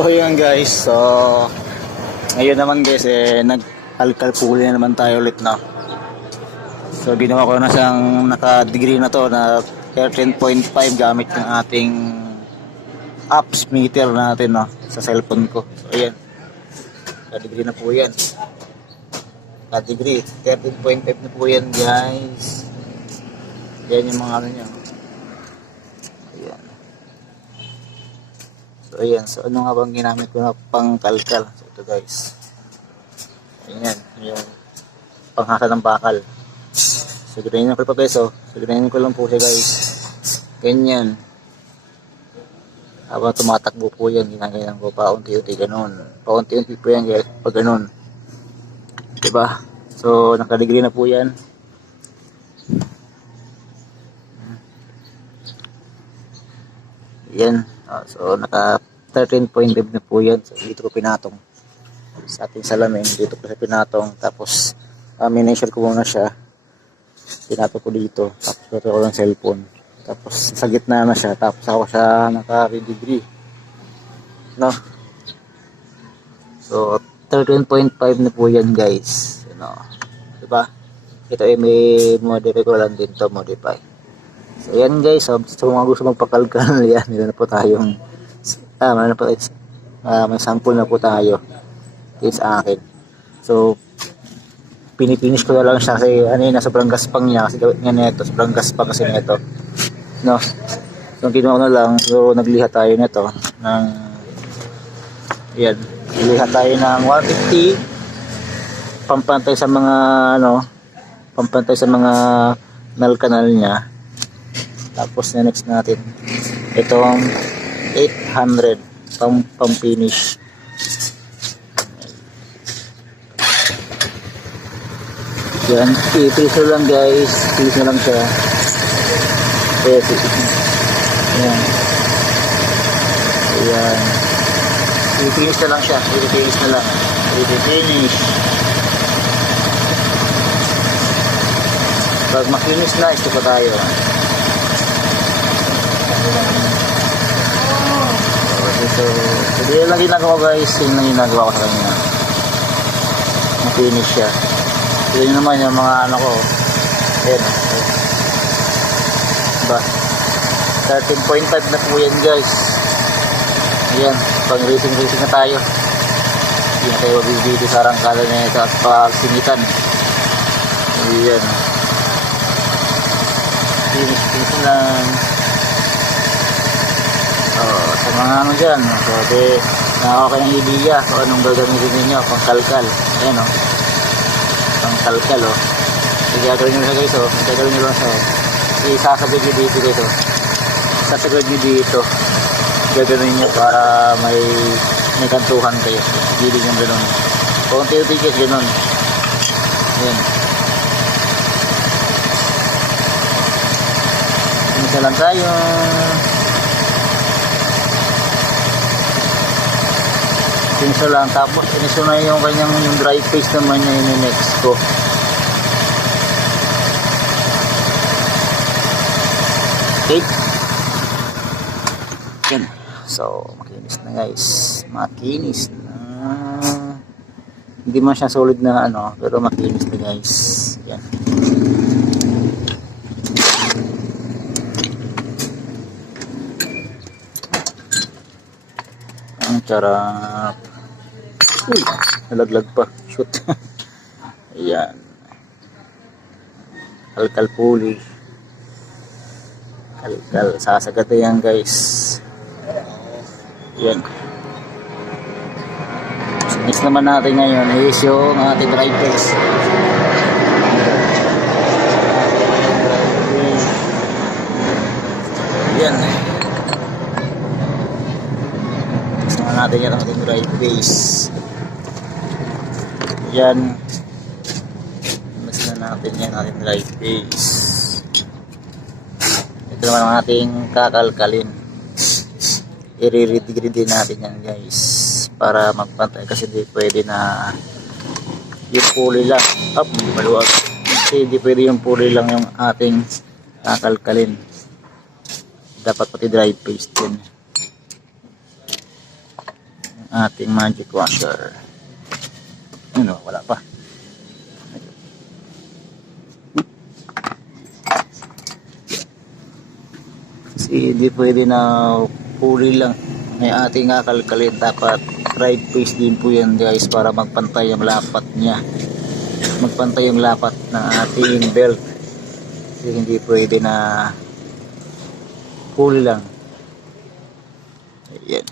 So yun guys, so ngayon naman guys nag-alkal puli na naman tayo ulit na. So ginawa ko na siyang naka-degree na to na 13.5 gamit ng ating apps meter natin sa cellphone ko. So ayan, naka-degree na po yan. Naka-degree, 13.5 na po yan guys. Yan yung mga ano nyo. Ayan. So ayan, so ano nga bang ginamit ko na pang kalkal? So ito guys, ayan, yung panghasa ng bakal. So ganayin ko pa guys, so ganayin ko lang po siya guys, ganyan. Habang tumatakbo po yan, ginagayan ko paunti-unti ganun, paunti-unti po yan guys, pag ganun, diba? So nakadegree na po yan. Yan. So naka 13.5 na po yan. So dito ko pinatong sa ating salamin, dito ko sa pinatong, tapos minensure ko muna siya, pinatong ko dito, tapos dito ko ng cellphone, tapos sa gitna na siya, tapos ako siya naka-degree, no? So 13.5 na po yan guys, diba? Ito ay may modify ko lang din to, modify. So yan guys, so mga gusto magpakalkal yan, meron na po tayong may sample na po tayo dito sa akin. So pinipinish ko na lang siya kasi ano yun, sobrang gaspang niya kasi gawin nga nito, sobrang gaspang kasi nito, no? So ginawa ko na lang, so nagliha tayo nito ng yan, nagliha tayo ng 150 pampantay sa mga pampantay sa mga null canal niya. Tapos na next natin itong 800 pang finish. Yan, i-piso lang guys, piso lang siya. Ayan, ayan, i-finish na lang siya, i-finish na lang, i-finish. Pag makinis na, ito pa tayo. So yun lang ginagawa guys, yun lang ginagawa ko sa kanya, na-finish siya. Yun naman yung mga ano ko, ayan, diba? 13.5 na po yan guys. Ayan, pang racing na tayo. Hindi na tayo mabibili sa arangkada na ito at pagsingitan. Ayan, finish lang. Sa mga ano dyan, so nakaka ng idea kung anong gagamitin ninyo pang kalkal. Ayan pang kalkal so gagawin nyo na guys, gagawin nyo lang isasabig nyo dito guys, sasagad nyo dito, gagawin nyo para may kantuhan kayo, gilid nyo gano'n, paunti-unti guys, gano'n. Ayan, isa lang tayo. Pinso lang, tapos iniso na yung kanyang yung dry paste naman niya yung next ko. Okay, yan. So makinis na guys, makinis na, hindi man siya solid na pero makinis na guys. Yan, ang sarap. Uy, nalaglag pa. Shoot. Ayan. Kalkal puli. Kalkal. Sasagad na yan guys. Ayan. So, next naman natin ngayon is yung ating drivers. Ayan. Next naman natin yan ang ating drive base. Yan, mas na natin yan, ating drive base. Ito naman ang ating kakalkalin, i-redegree din natin yan guys para magpantay, kasi hindi pwede na yung pulley lang hindi maluwag, kasi hindi pwede yung pulley lang yung ating kakalkalin, dapat pati drive base din. ating magic washer. Ano, wala pa. Kasi hindi pwede na huli lang. May ating kakalkalin. Dapat right face din po yan guys para magpantay yung lapat niya. Magpantay yung lapat ng ating belt. Kasi hindi pwede na huli lang. Ayan.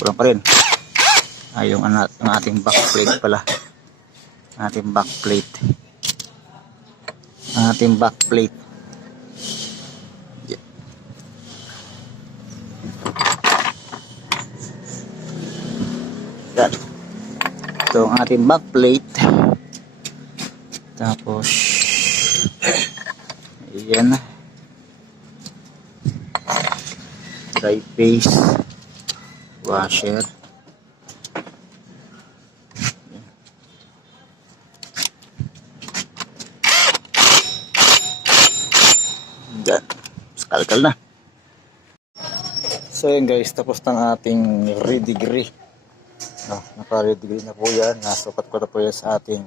Kulang pa rin. Yung ating backplate pala. Ating backplate. Ating backplate. Yan. Ito ang ating backplate. Tapos ayan. Dry face washer. Yan. Kalkal na. So yun guys, tapos ng ating redegree. Naka-redegree na po yan. Nasukat ko na po yan sa ating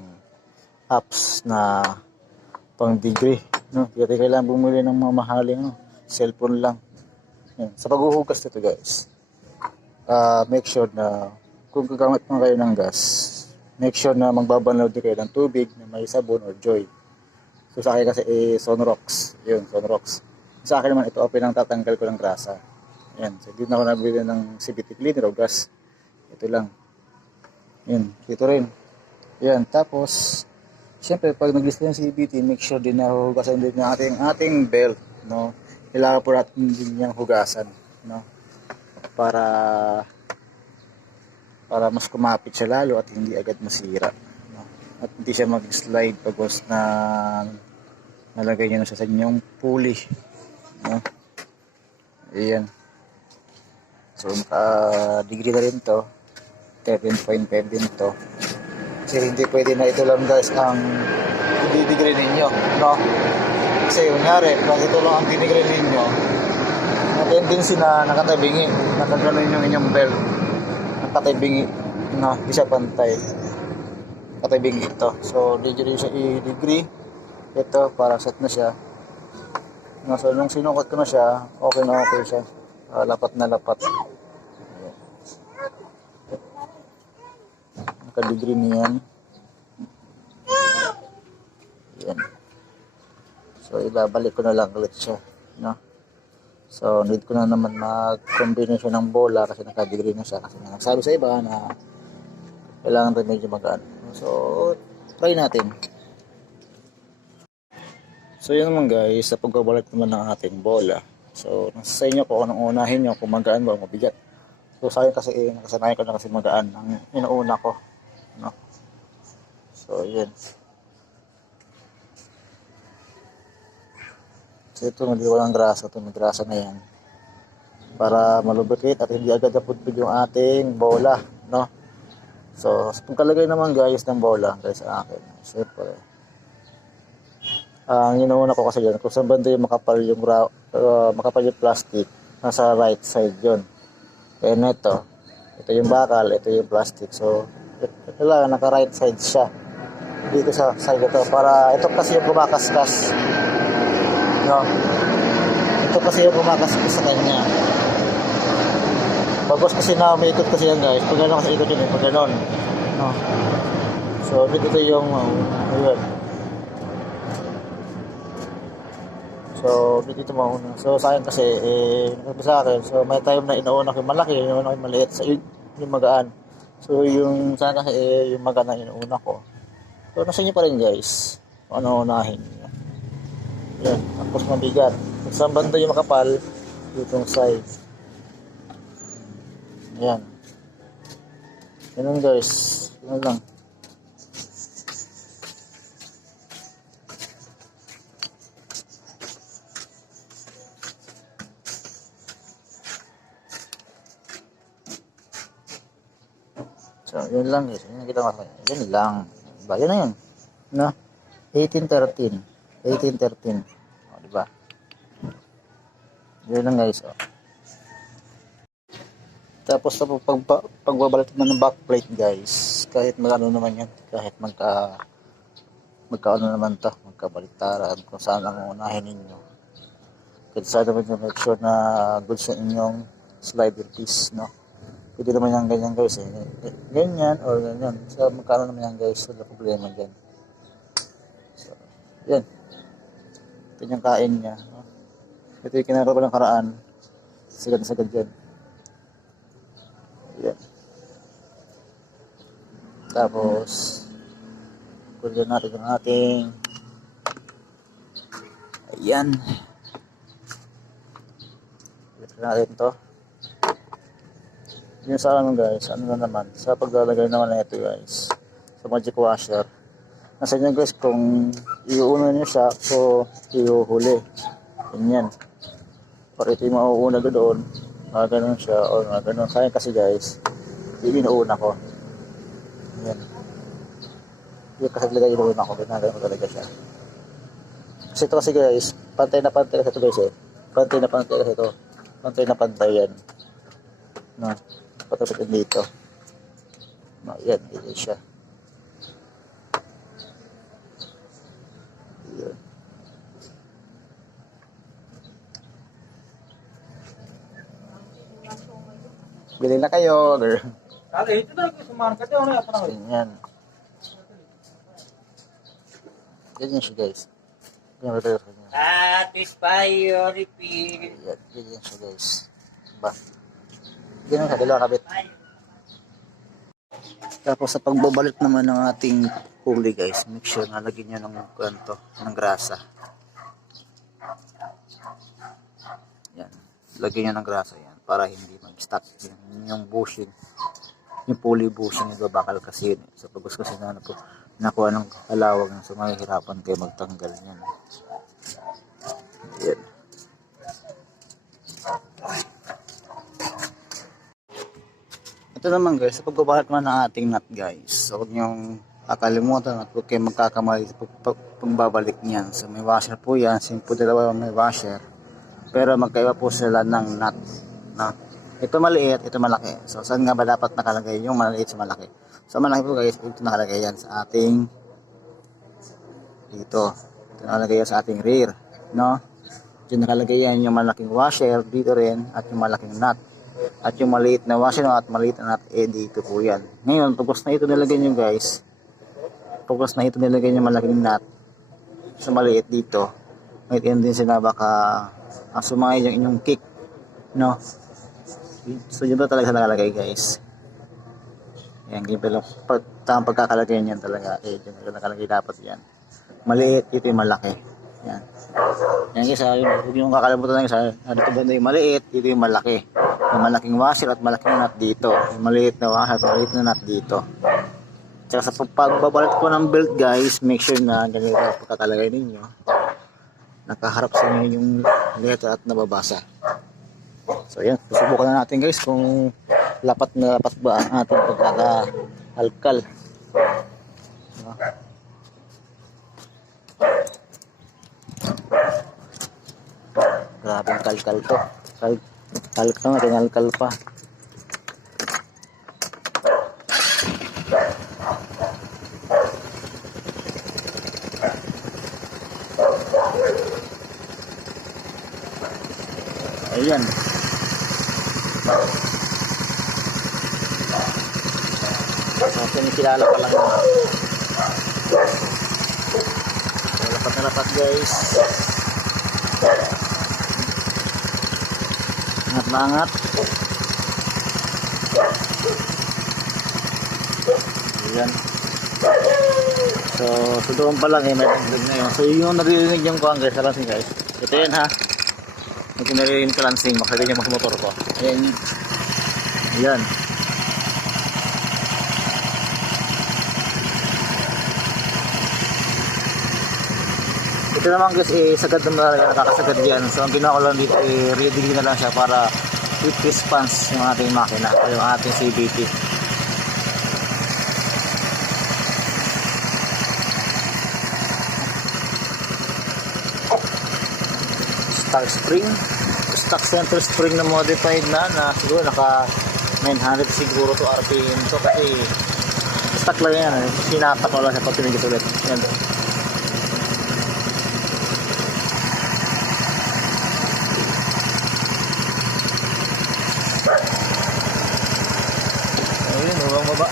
apps na pang degree. Hindi kailangan bumili ng mga mahaling cellphone lang. Yan. Sa paghuhugas nito guys, make sure na kung gagamit mo kayo ng gas, make sure na magbabanlaw din kayo ng tubig na may sabon or joy. So sa akin kasi Sunrox. Yun, Sunrox. Sa akin naman ito, open ang tatanggal ko ng grasa. Yan. So hindi na ako nabili ng CVT cleaner o gas. Ito lang. Yan. Ito rin. Yan. Tapos, siyempre pag nag-list ng CVT, make sure din na hugasan din ng ating belt. No? Kailangan po natin din niyang hugasan. No? Para mas kumapit siya lalo at hindi agad masira. No? At hindi siya mag-slide pagos na nalagay niyo na siya sa inyong pulley. No? Ayan. So naka-degree na rin to. 13.5 din to. Kasi hindi pwede na ito lang guys ang i-degree ninyo. No? Kasi kunyari, pag ito lang ang degree ninyo, na tendency na nakatabingi, nakaganon yung inyong belt. Nakatabingi na, di siya pantay. Nakatabingi ito. So degree siya i-degree. Ito, para set na siya. No, so nung sinukat ko na siya, okay na okay siya. Lapat na lapat. Naka-degree niyan. Yan. So ibabalik ko na lang ulit siya, no? So need ko na naman mag-combination ng bola kasi naka-degree na siya kasi nagsabi sa iba na kailangan rin medyo magaan. So try natin. So yun naman guys, sa pagbabalik naman ng ating bola. So nasa sa inyo po kung anong unahin nyo, kung magaan ba o mabigat. So sa akin kasi nakasanayan ko na kasi magaan ang inuuna ko, no? So yun. So ito maliwalang grasa, ito may grasa na yan. Para malubricate at hindi agad napudpid yung ating bola, no? So pagkalagay naman guys ng bola guys sa akin, siyempre ang inuuna ko kasi yan, kung saan banda yung makapal yung plastic, nasa right side yun. Kaya neto, ito yung bakal, ito yung plastic. So kailangan naka right side siya dito sa side ito, para ito kasi yung kumakaskas, no? Ito kasi yung kumakaskas sa kanya. Pagkos kasi na may ikot kasi yan guys, pag gano'n kasi ikot yun, pag gano'n, no? So dito yung yun. So dito mauna. So sa akin kasi sa akin, so may time na inuuna ko yung malaki, inuuna ko yung maliit, sa yung magaan. So yung sa akin kasi yung magaan na inuuna ko. So nasa inyo pa rin guys, kung ano unahin niyo. Yan, tapos mabigat. Sa banda yung makapal, ditong side. Yan. Ganun guys, ganun lang. So, yun lang guys. Yun nakita ko. Yun lang. Diba? Yun na yun. No? 1813. 1813. O, diba? Yun lang guys. O. Tapos sa pagbabalik naman ng backplate guys, kahit magano naman yan, kahit magkaano naman to, magkabaliktaran kung saan ang unahin ninyo. Kasi sa naman yung make sure na goods yung inyong slider piece, no? Pwede naman yan ganyan guys eh. Ganyan or ganyan. So magkano naman yan guys, wala problema dyan. So, yan. Ito yung kain niya. No? Ito yung kinarap ng karaan. Sagad dyan. Yan. Tapos, kunin natin yung ating ayan. Kunin natin to. Yung sa ano guys, ano na naman, sa paglalagay naman na ito guys, sa magic washer. Nasa inyo guys kung iuuna nyo siya o iuhuli. Ganyan. Para ito yung mauuna doon. Mga ganun siya o mga ganun. Kaya kasi guys, inuuna ko. Yan. Yung kasi talaga inuuna ko. Ginagawa ko talaga siya. Kasi ito kasi guys, pantay na pantay kasi ito guys eh. Pantay na pantay kasi ito. Pantay na pantay yan. No. Patapitin dito. No, yan. Yan siya. Yan. Bili na kayo. Ganyan. Ganyan siya guys. Satisfy your repeat. Ganyan siya guys. Ba? Ganyan siya. Dalawa kabit. Tapos sa pagbabalik naman ng ating huli guys, make sure na lagyan nyo ng kanto, ng grasa. Yan. Lagyan nyo ng grasa yan para hindi mag-stuck yung bushing. Yung pulley bushing yung babakal kasi yun. Sa pagos kasi na po nakuha ng kalawag na so mahihirapan kayo magtanggal niyan. Yan. Ito naman guys, sa pagbabalik naman ng ating nut guys. So huwag nyong kakalimutan at huwag kayong magkakamali sa pagbabalik niyan. So may washer po yan, simple dalawa may washer. Pero magkaiba po sila ng nut. No? Ito maliit, ito malaki. So saan nga ba dapat nakalagay yung maliit sa malaki? So malaki po guys, ito nakalagay yan sa ating dito. Ito nakalagay yan sa ating rear. No? Ito nakalagay yan yung malaking washer dito rin at yung malaking nut. At yung maliit na washer at maliit na nut, dito po yan. Ngayon, pagkos na ito nilagay nyo guys, pagkos na ito nilagay nyo malaking nut sa maliit dito, may din sila baka sumangay yung inyong kick. No? So yun ba talaga nakalagay guys. Yan, ganyan pag tamang pagkakalagay niyan talaga, yun nakalagay dapat yan. Maliit, ito yung malaki. Yan. Yan guys, huwag yung kakalimutan lang guys, dito ba yung maliit, ito yung malaki. Yung malaking washer at malaking nut dito. Yung maliit na washer at maliit na nut dito. Tsaka sa pagbabalik po ng belt guys, make sure na ganito ang pagkakalagay ninyo. Nakaharap sa inyo yung letter at nababasa. So yan, susubukan na natin guys kung lapat na lapat ba ang ating pagkaka-alkal. Grabe ang kalkal to. Kalkal na, tinalkal pa. Ayan. Kinikilala pa lang na. Lapat na lapat guys. Angat na angat. Ayan. So, doon pa lang may tagdag na yun. So, yung naririnig yung kuhan guys, kalansing guys. Ito yan ha. Ito naririnig kalansing, makalinig yung motor ko. Ayan. Ayan. Ito naman guys, sagad naman talaga nakakasagad yan. So ang ginawa ko lang dito, ready na lang siya para quick response yung ating makina, yung ating CVT. Stock spring, stock center spring na modified na siguro naka 900 siguro to RPM to kasi stuck lang yan eh. Sinapak ko lang sa pag pinigit ulit. Yan. Ayun, bubang baba.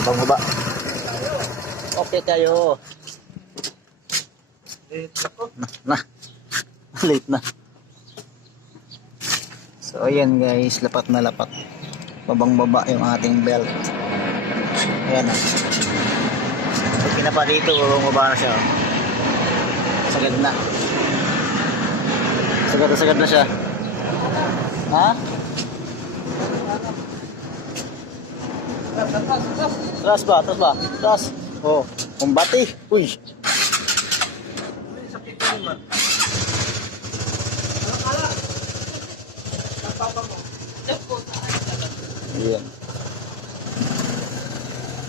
Bubang baba. Okay kayo. Na. Late na. So ayan guys, lapat na lapat. Babang baba yung ating belt. Ayan na. Pag pinapa dito, babang baba na siya. Sagad na. Sagad na siya. Ha? Tras ba? Tras. Oh, kumbati. Uy. Ayan.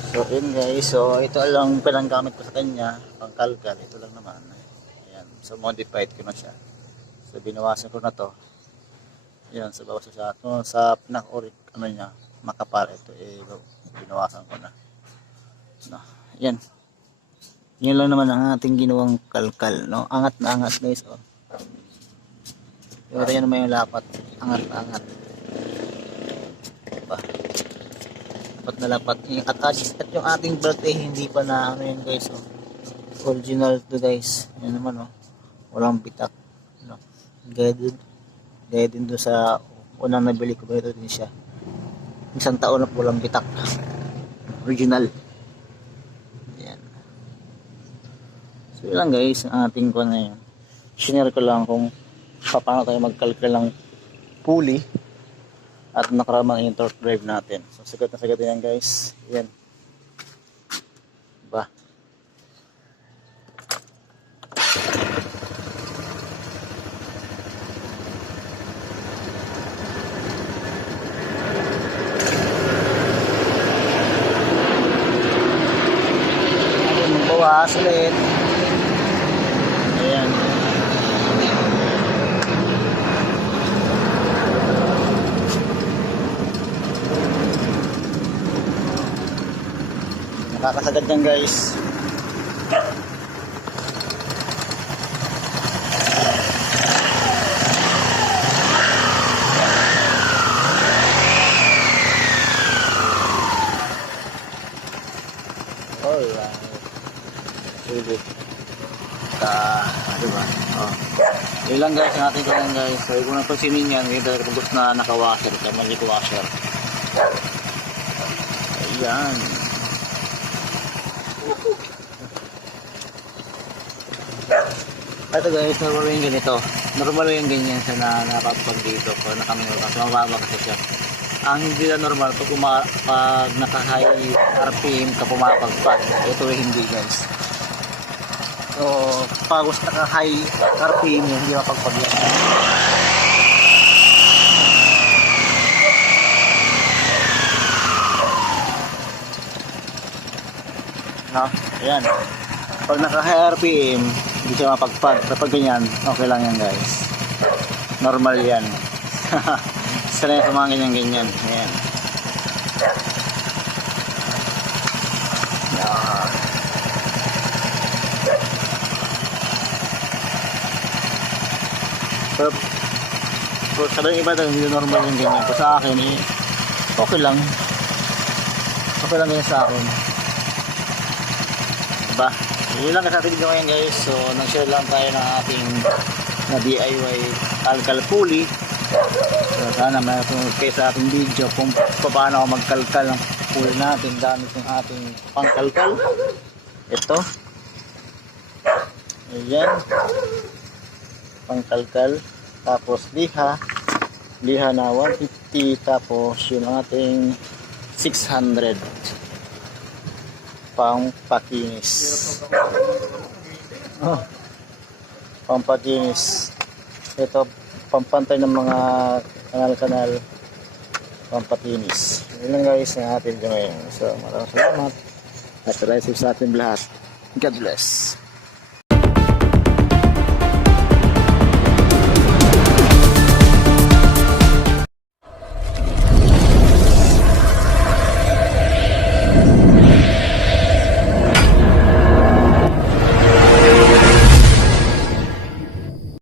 So yun guys, so ito lang pinanggamit ko sa kanya, pangkalkal, ito lang naman. Ayan, so modified ko na siya. So binawasan ko na to. Ayan, so bawas sa pinaka-orig, ano niya, makapal, ito binawasan ko na. No, ayan. Yan lang naman ang ating ginawang kalkal, no? Angat na angat guys, oh. Pero yan naman yung lapat, angat na angat. Lapat na lapat at yung ating belt eh, hindi pa na ano yan guys, oh. Original to guys. Yan naman, oh. Walang bitak, no? Gaya din doon sa unang nabili ko, ito din siya. Isang taon na walang bitak. Original. Yan. So yun lang guys, ang ating ko na yun. Shinare ko lang kung paano tayo magkalkal ng pulley at nakaramang yung torque drive natin. So sagot na sagot yan guys. Yan. Ba. Bawas ulit. Ayan. Nakakasagad yan guys. Alright. Sulit. Diba? Oh. Yun lang guys, ang ating kalang guys. So kung napansinin yan, may talagang na naka-washer, maliit washer. Ayan. Ito guys, normal yung ganito. Normal yung ganyan siya na napapag dito po na kami kasi mababa kasi siya. Ang hindi na normal pag naka-high RPM ka pumapagpag. Ito hindi guys. So pag naka-high RPM yun, hindi mapagpag yan. No? Ayan. Pag naka-high RPM, hindi siya mapagpag. Kapag ganyan, okay lang yan guys. Normal yan. Sanay sa mga ganyan-ganyan. Ayan. Yan. Pero sa iba daw, hindi normal yung ganyan. Pero sa akin, eh, okay lang. Okay lang yan sa akin. Diba? Yun lang kasi ating gawin guys. So nag-share lang tayo ng ating na DIY kalkal pulley. So sana may sunod kayo sa ating video kung paano ako magkalkal ng pulley natin gamit yung ating pangkalkal. Ito. Ayan. Pangkalkal. Tapos liha na 150. Tapos yung ating 600 pampakinis. Oh, pampakinis. Ito pampantay ng mga kanal-kanal, pampakinis. Yun lang guys ang atin ngayon. So maraming salamat at sa ating lahat. God bless.